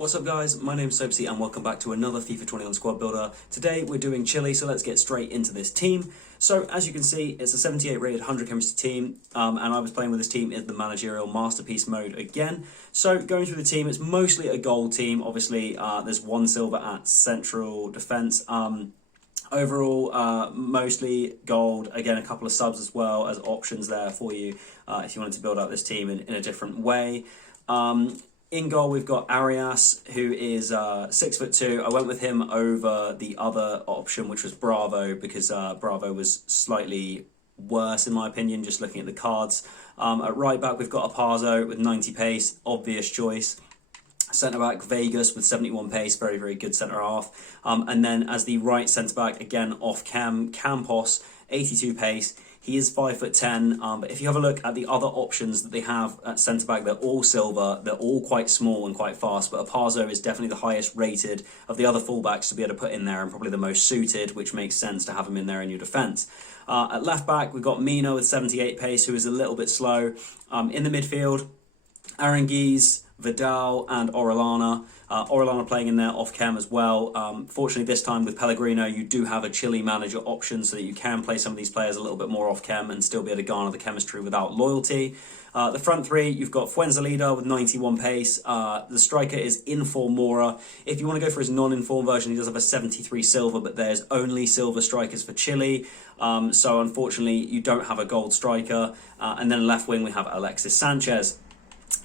What's up guys, my name's Soapsy and welcome back to another FIFA 21 squad builder. Today we're doing Chile, so let's get straight into this team. So as you can see, it's a 78 rated 100 chemistry team, and I was playing with this team in the managerial masterpiece mode again. So going through the team, it's mostly a gold team. Obviously there's one silver at central defence. Overall, mostly gold. Again, a couple of subs as well as options there for you if you wanted to build out this team in a different way. In goal, we've got Arias, who is 6'2". I went with him over the other option, which was Bravo, because Bravo was slightly worse, in my opinion, just looking at the cards. At right back, we've got Aparzo with 90 pace, obvious choice. Centre-back, Vegas with 71 pace, very, very good centre-half. And then as the right centre-back, again, off-cam, Campos, 82 pace. He is 5'10", but if you have a look at the other options that they have at centre-back, they're all silver, they're all quite small and quite fast, but Aparzo is definitely the highest rated of the other fullbacks to be able to put in there and probably the most suited, which makes sense to have him in there in your defence. At left-back, we've got Mina with 78 pace, who is a little bit slow. In the midfield, Aranguiz, Vidal and Orellana. Orellana playing in there off-cam as well. Fortunately, this time with Pellegrino, you do have a Chile manager option so that you can play some of these players a little bit more off-cam and still be able to garner the chemistry without loyalty. The front three, you've got FUENVALIDA with 91 pace. The striker is Inform Mora. If you want to go for his non-inform version, he does have a 73 silver, but there's only silver strikers for Chile. So unfortunately, you don't have a gold striker. And then left wing, we have Alexis Sanchez.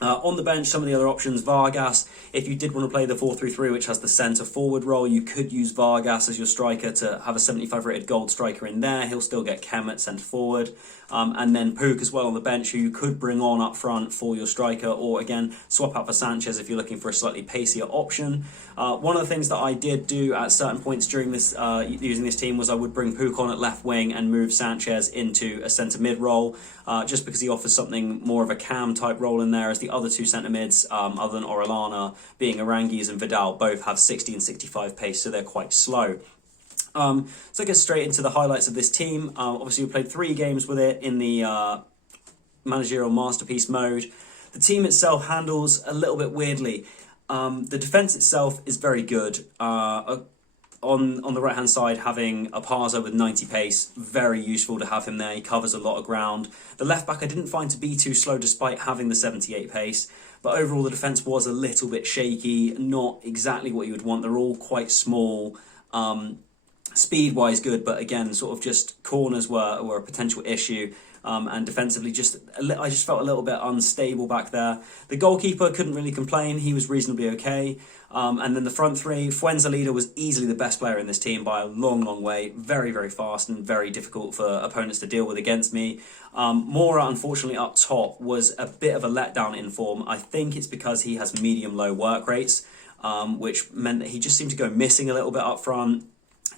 On the bench, some of the other options, Vargas. If you did want to play the 4-3-3, which has the centre forward role, you could use Vargas as your striker to have a 75 rated gold striker in there. He'll still get chem at centre forward. And then Pook as well on the bench, who you could bring on up front for your striker, or again, swap out for Sanchez if you're looking for a slightly pacier option. One of the things that I did do at certain points during this, using this team, was I would bring Pook on at left wing and move Sanchez into a centre mid role, just because he offers something more of a cam type role in there, as the other two centre mids, other than Orellana, being Aranguiz and Vidal, both have 60 and 65 pace, so they're quite slow. So I get straight into the highlights of this team. Obviously, we played 3 games with it in the managerial masterpiece mode. The team itself handles a little bit weirdly. The defence itself is very good. On the right-hand side, having Aparzo with 90 pace, very useful to have him there. He covers a lot of ground. The left-back I didn't find to be too slow despite having the 78 pace, but overall the defence was a little bit shaky, not exactly what you would want. They're all quite small. Speed-wise good, but again, sort of just corners were a potential issue. And defensively, I just felt a little bit unstable back there. The goalkeeper couldn't really complain. He was reasonably okay. And then the front three, FUENVALIDA was easily the best player in this team by a long, long way. Very, very fast and very difficult for opponents to deal with against me. Mora, unfortunately, up top was a bit of a letdown in form. I think it's because he has medium-low work rates, which meant that he just seemed to go missing a little bit up front.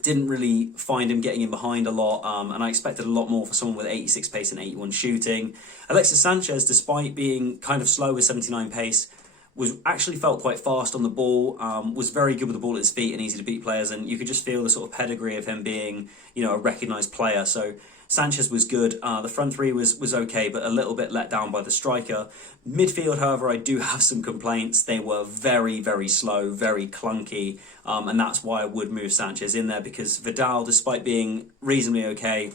Didn't really find him getting in behind a lot, and I expected a lot more for someone with 86 pace and 81 shooting. Alexis Sanchez, despite being kind of slow with 79 pace, actually felt quite fast on the ball, was very good with the ball at his feet and easy to beat players, and you could just feel the sort of pedigree of him being, you know, a recognised player. So Sanchez was good. The front three was okay, but a little bit let down by the striker. Midfield, however, I do have some complaints. They were very, very slow, very clunky, and that's why I would move Sanchez in there, because Vidal, despite being reasonably okay,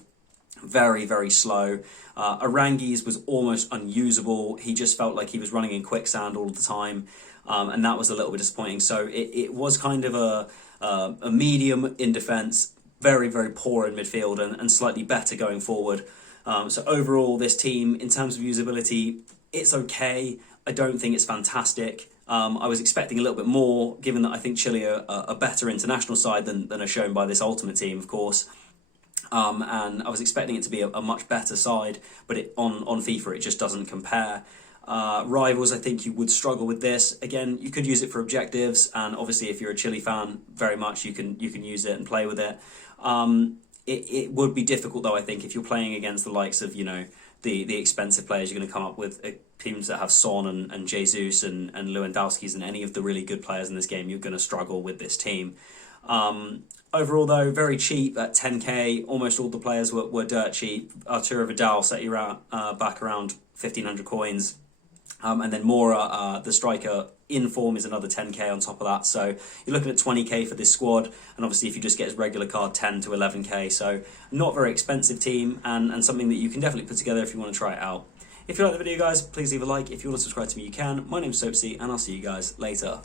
very, very slow. Aranguiz was almost unusable. He just felt like he was running in quicksand all the time, and that was a little bit disappointing. So it was kind of a medium in defence, very, very poor in midfield, and slightly better going forward. So overall, this team, in terms of usability, it's okay. I don't think it's fantastic. I was expecting a little bit more, given that I think Chile are a better international side than are shown by this Ultimate Team, of course. And I was expecting it to be a much better side, but on FIFA it just doesn't compare. Rivals, I think you would struggle with this. Again, you could use it for objectives, and obviously if you're a Chile fan, very much you can use it and play with it. It would be difficult though, I think, if you're playing against the likes of, you know, the expensive players. You're going to come up with teams that have Son and Jesus and Lewandowski's and any of the really good players in this game. You're going to struggle with this team. Overall, though, very cheap at 10k. Almost all the players were dirt cheap. Arturo Vidal set you back around 1,500 coins. And then Mora, the striker in form, is another 10k on top of that. So you're looking at 20k for this squad. And obviously if you just get his regular card, 10 to 11k. So not very expensive team, and something that you can definitely put together if you want to try it out. If you like the video, guys, please leave a like. If you want to subscribe to me, you can. My name's Soapsy, and I'll see you guys later.